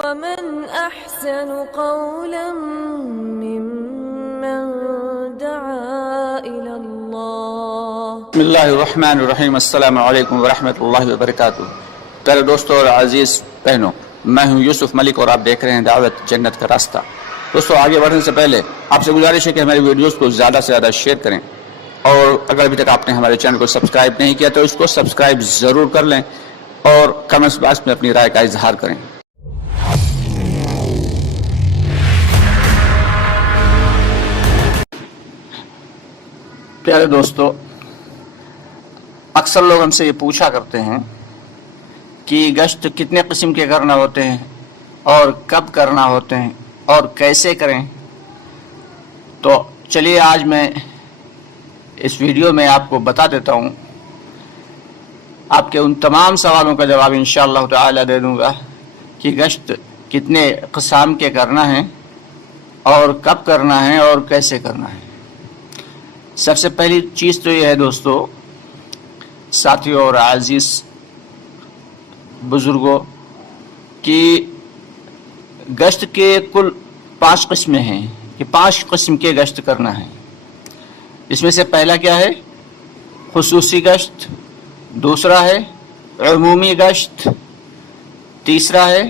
ومن أحسن قولا ممن دعا إلى الله. بسم اللہ الرحمن الرحیم. السلام علیکم ورحمۃ اللہ وبرکاتہ. پیارے دوستوں اور عزیز بہنوں، میں ہوں یوسف ملک اور آپ دیکھ رہے ہیں دعوت جنت کا راستہ. دوستوں، آگے بڑھنے سے پہلے آپ سے گزارش ہے کہ ہماری ویڈیوز کو زیادہ سے زیادہ شیئر کریں، اور اگر ابھی تک آپ نے ہمارے چینل کو سبسکرائب نہیں کیا تو اس کو سبسکرائب ضرور کر لیں اور کمنٹس باکس میں اپنی رائے کا اظہار کریں. پیارے دوستو، اکثر لوگ ہم سے یہ پوچھا کرتے ہیں کہ گشت کتنے قسم کے کرنا ہوتے ہیں اور کب کرنا ہوتے ہیں اور کیسے کریں. تو چلیے آج میں اس ویڈیو میں آپ کو بتا دیتا ہوں، آپ کے ان تمام سوالوں کا جواب انشاءاللہ تعالی دے دوں گا کہ گشت کتنے قسم کے کرنا ہے اور کب کرنا ہے اور کیسے کرنا ہے. سب سے پہلی چیز تو یہ ہے دوستو، ساتھیوں اور عزیز بزرگوں، کہ گشت کے کل 5 قسمیں ہیں کہ 5 قسم کے گشت کرنا ہے. اس میں سے پہلا کیا ہے؟ خصوصی گشت. دوسرا ہے عمومی گشت. تیسرا ہے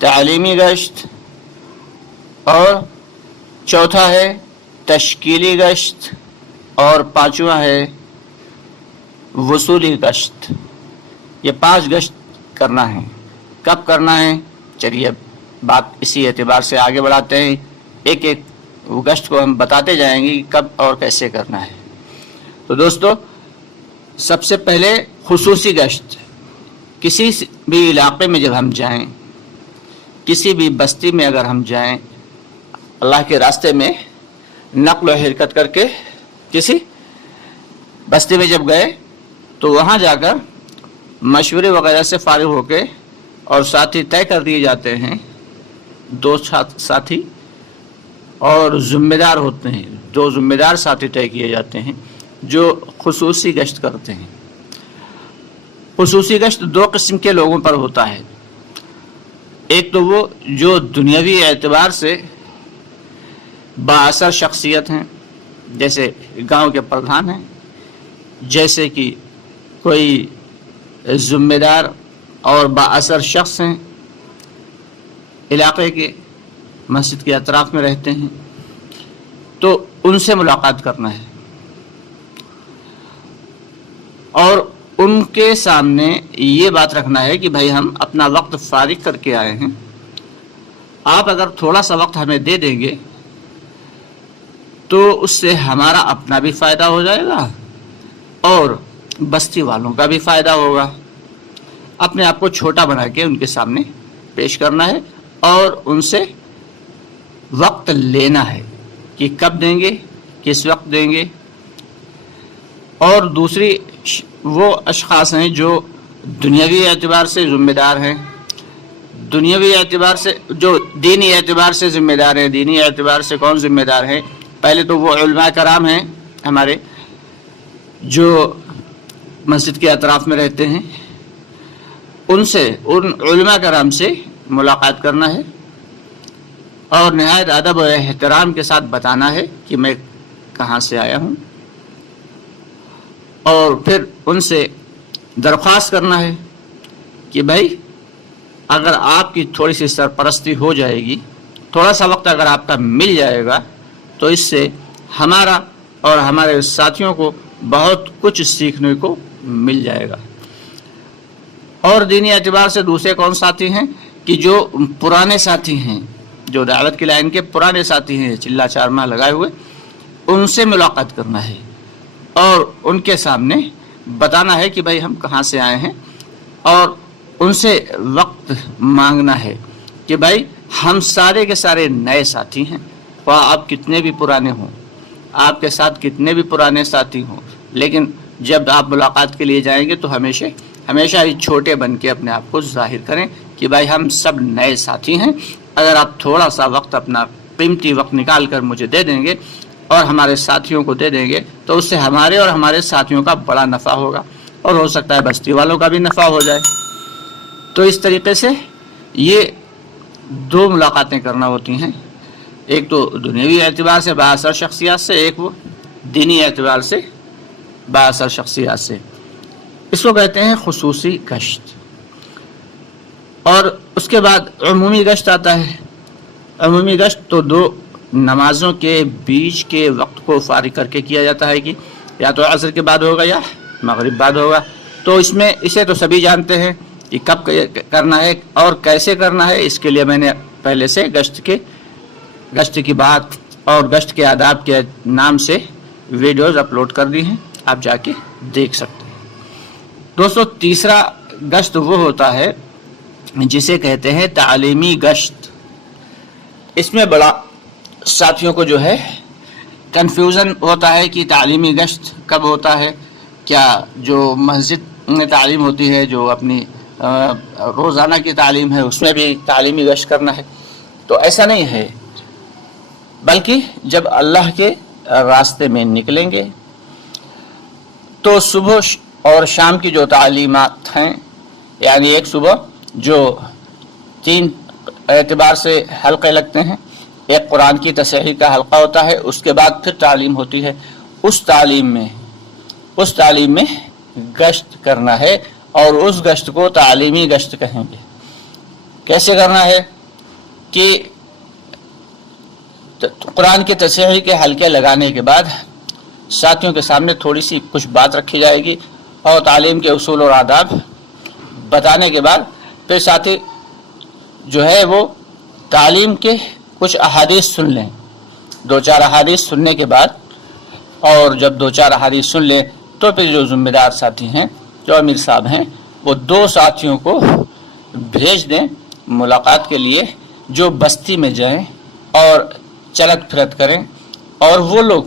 تعلیمی گشت. اور چوتھا ہے تشکیلی گشت. اور 5واں ہے وصولی گشت. یہ 5 گشت کرنا ہے. کب کرنا ہے؟ چلیے بات اسی اعتبار سے آگے بڑھاتے ہیں. ایک ایک گشت کو ہم بتاتے جائیں گے کب اور کیسے کرنا ہے. تو دوستو، سب سے پہلے خصوصی گشت. کسی بھی علاقے میں جب ہم جائیں، کسی بھی بستی میں اگر ہم جائیں، اللہ کے راستے میں نقل و حرکت کر کے کسی بستی میں جب گئے تو وہاں جا کر مشورے وغیرہ سے فارغ ہو کے اور ساتھی طے کر دیے جاتے ہیں. 2 ساتھی اور ذمہ دار ہوتے ہیں. 2 ذمہ دار ساتھی طے کیے جاتے ہیں جو خصوصی گشت کرتے ہیں. خصوصی گشت 2 قسم کے لوگوں پر ہوتا ہے. ایک تو وہ جو دنیاوی اعتبار سے بااثر شخصیت ہیں، جیسے گاؤں کے پردھان ہیں، جیسے کہ کوئی ذمہ دار اور بااثر شخص ہیں، علاقے کے مسجد کے اطراف میں رہتے ہیں، تو ان سے ملاقات کرنا ہے اور ان کے سامنے یہ بات رکھنا ہے کہ بھائی ہم اپنا وقت فارغ کر کے آئے ہیں، آپ اگر تھوڑا سا وقت ہمیں دے دیں گے تو اس سے ہمارا اپنا بھی فائدہ ہو جائے گا اور بستی والوں کا بھی فائدہ ہوگا. اپنے آپ کو چھوٹا بنا کے ان کے سامنے پیش کرنا ہے اور ان سے وقت لینا ہے کہ کب دیں گے، کس وقت دیں گے. اور دوسری وہ اشخاص ہیں جو دنیاوی اعتبار سے ذمہ دار ہیں. دنیاوی اعتبار سے جو دینی اعتبار سے ذمہ دار ہیں. دینی اعتبار سے کون ذمہ دار ہیں؟ پہلے تو وہ علماء کرام ہیں ہمارے جو مسجد کے اطراف میں رہتے ہیں. ان علماء کرام سے ملاقات کرنا ہے اور نہایت ادب و احترام کے ساتھ بتانا ہے کہ میں کہاں سے آیا ہوں، اور پھر ان سے درخواست کرنا ہے کہ بھائی اگر آپ کی تھوڑی سی سرپرستی ہو جائے گی، تھوڑا سا وقت اگر آپ کا مل جائے گا تو اس سے ہمارا اور ہمارے ساتھیوں کو بہت کچھ سیکھنے کو مل جائے گا. اور دینی اعتبار سے دوسرے کون ساتھی ہیں کہ جو پرانے ساتھی ہیں، جو دعوت کی لائن کے پرانے ساتھی ہیں، چلا 4 ماہ لگائے ہوئے، ان سے ملاقات کرنا ہے اور ان کے سامنے بتانا ہے کہ بھائی ہم کہاں سے آئے ہیں، اور ان سے وقت مانگنا ہے کہ بھائی ہم سارے کے سارے نئے ساتھی ہیں، خواہ آپ کتنے بھی پرانے ہوں، آپ کے ساتھ کتنے بھی پرانے ساتھی ہوں، لیکن جب آپ ملاقات کے لیے جائیں گے تو ہمیشہ ہی چھوٹے بن کے اپنے آپ کو ظاہر کریں کہ بھائی ہم سب نئے ساتھی ہیں. اگر آپ تھوڑا سا وقت، اپنا قیمتی وقت نکال کر مجھے دے دیں گے اور ہمارے ساتھیوں کو دے دیں گے تو اس سے ہمارے اور ہمارے ساتھیوں کا بڑا نفع ہوگا اور ہو سکتا ہے بستی والوں کا بھی نفع ہو جائے. تو اس طریقے سے یہ دو ملاقاتیں کرنا ہوتی ہیں، ایک تو دنیاوی اعتبار سے بااثر شخصیات سے، ایک وہ دینی اعتبار سے بااثر شخصیات سے. اس کو کہتے ہیں خصوصی گشت. اور اس کے بعد عمومی گشت آتا ہے. عمومی گشت تو دو نمازوں کے بیچ کے وقت کو فارغ کر کے کیا جاتا ہے، کہ یا تو عصر کے بعد ہوگا یا مغرب بعد ہوگا. تو اس میں اسے تو سبھی جانتے ہیں کہ کب کرنا ہے اور کیسے کرنا ہے. اس کے لیے میں نے پہلے سے گشت کی بات اور گشت کے آداب کے نام سے ویڈیوز اپلوڈ کر دی ہیں، آپ جا کے دیکھ سکتے ہیں. دوستو، تیسرا گشت وہ ہوتا ہے جسے کہتے ہیں تعلیمی گشت. اس میں بڑا ساتھیوں کو جو ہے کنفیوژن ہوتا ہے کہ تعلیمی گشت کب ہوتا ہے. کیا جو مسجد میں تعلیم ہوتی ہے، جو اپنی روزانہ کی تعلیم ہے، اس میں بھی تعلیمی گشت کرنا ہے؟ تو ایسا نہیں ہے، بلکہ جب اللہ کے راستے میں نکلیں گے تو صبح اور شام کی جو تعلیمات ہیں، یعنی ایک صبح جو 3 اعتبار سے حلقے لگتے ہیں، ایک قرآن کی تصحیح کا حلقہ ہوتا ہے، اس کے بعد پھر تعلیم ہوتی ہے. اس تعلیم میں گشت کرنا ہے، اور اس گشت کو تعلیمی گشت کہیں گے. کیسے کرنا ہے کہ قرآن کی تصحیح کے حلقے لگانے کے بعد ساتھیوں کے سامنے تھوڑی سی کچھ بات رکھی جائے گی، اور تعلیم کے اصول اور آداب بتانے کے بعد پھر ساتھی جو ہے وہ تعلیم کے کچھ احادیث سن لیں. 2-4 احادیث سننے کے بعد، اور جب 2-4 احادیث سن لیں تو پھر جو ذمہ دار ساتھی ہیں، جو امیر صاحب ہیں، وہ 2 ساتھیوں کو بھیج دیں ملاقات کے لیے، جو بستی میں جائیں اور چلت پھرت کریں. اور وہ لوگ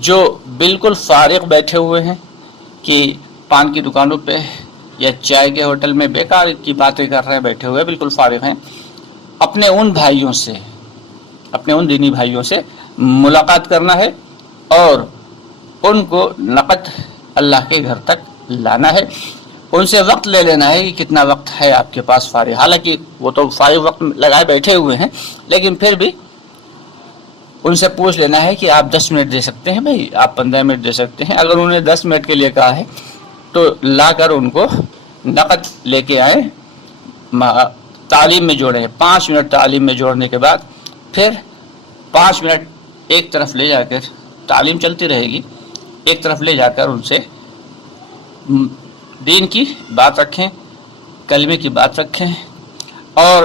جو بالکل فارغ بیٹھے ہوئے ہیں، کہ پان کی دکانوں پہ یا چائے کے ہوٹل میں بیکار کی باتیں کر رہے ہیں، بیٹھے ہوئے بالکل فارغ ہیں، اپنے ان دینی بھائیوں سے ملاقات کرنا ہے، اور ان کو نقد اللہ کے گھر تک لانا ہے. ان سے وقت لے لینا ہے کہ کتنا وقت ہے آپ کے پاس فارغ. حالانکہ وہ تو فارغ وقت لگائے بیٹھے ہوئے ہیں، لیکن پھر بھی ان سے پوچھ لینا ہے کہ آپ 10 منٹ دے سکتے ہیں بھائی، آپ 15 منٹ دے سکتے ہیں. اگر انہوں نے 10 منٹ کے لیے کہا ہے تو لا کر ان کو نقد لے کے آئیں، تعلیم میں جوڑیں. 5 منٹ تعلیم میں جوڑنے کے بعد پھر 5 منٹ ایک طرف لے جا کر، تعلیم چلتی رہے گی، ایک طرف لے جا کر ان سے دین کی بات رکھیں، کلمے کی بات رکھیں، اور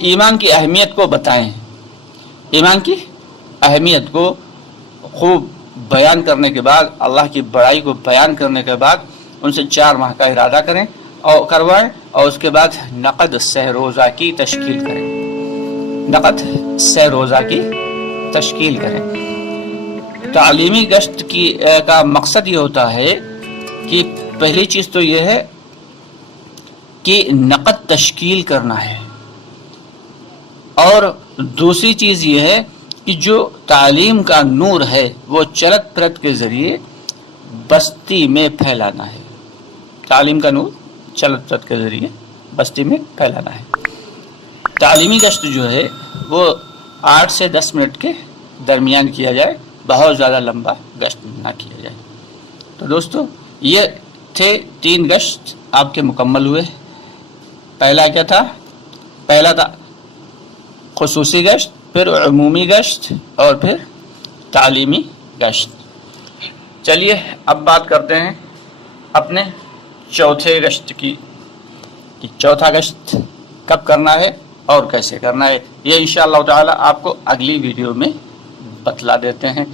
ایمان کی اہمیت کو بتائیں. ایمان کی اہمیت کو خوب بیان کرنے کے بعد، اللہ کی بڑائی کو بیان کرنے کے بعد ان سے 4 ماہ کا ارادہ کریں اور کروائیں، اور اس کے بعد نقد سہ روزہ کی تشکیل کریں. نقد سہ روزہ کی تشکیل کریں. تعلیمی گشت کا مقصد یہ ہوتا ہے کہ پہلی چیز تو یہ ہے کہ نقد تشکیل کرنا ہے، اور دوسری چیز یہ ہے کہ جو تعلیم کا نور ہے وہ چلت پھرت کے ذریعے بستی میں پھیلانا ہے. تعلیم کا نور چلت پھرت کے ذریعے بستی میں پھیلانا ہے. تعلیمی گشت جو ہے وہ 8 سے 10 منٹ کے درمیان کیا جائے، بہت زیادہ لمبا گشت نہ کیا جائے. تو دوستو، یہ تھے 3 گشت آپ کے مکمل ہوئے. پہلا کیا تھا؟ پہلا تھا خصوصی گشت، پھر عمومی گشت، اور پھر تعلیمی گشت. چلیے اب بات کرتے ہیں اپنے چوتھے گشت کی، کہ چوتھا گشت کب کرنا ہے اور کیسے کرنا ہے. یہ انشاءاللہ تعالی آپ کو اگلی ویڈیو میں بتلا دیتے ہیں.